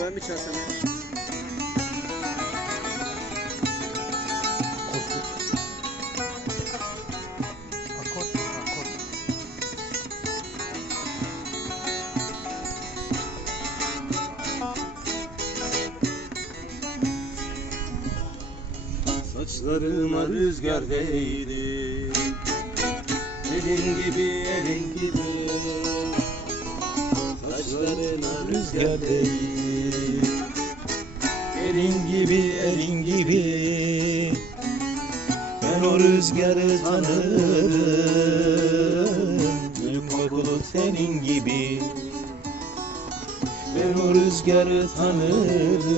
ben bir çalsam ya. Saçlarıma rüzgar değdi Elin gibi elin gibi Saçlarına rüzgar değdi Elin gibi elin gibi. Ben o rüzgarı tanırım. Gül kokulu senin gibi. Ben o rüzgarı tanırım.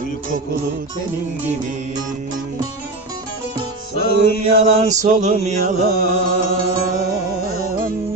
Gül kokulu senin gibi. Sağım yalan solum yalan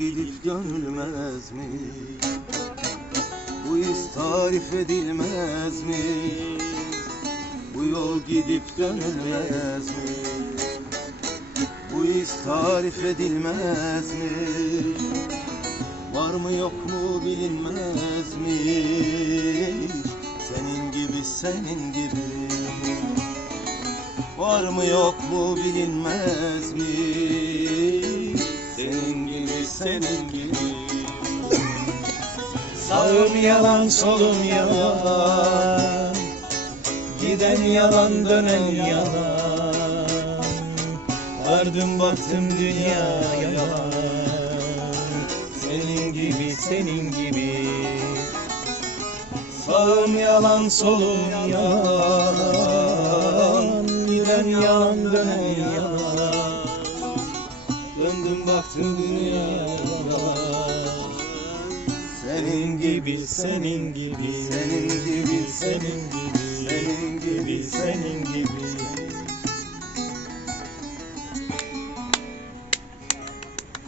gidip dönülmez mi? Bu iz tarif edilmez mi? Bu yol gidip dönülmez mi? Bu iz tarif edilmez mi? Var mı yok mu bilinmez mi? Senin gibi senin gibi Var mı yok mu bilinmez mi? Senin gibi senin gibi. Sağım yalan solum yalan. Giden yalan dönen yalan. Vardım baktım dünya yalan. Senin gibi senin gibi. Sağım yalan solum yalan. Giden yalan dönen yalan Döndüm baktım dünya yalan Senin gibi senin gibi. Senin gibi senin gibi. Senin gibi senin gibi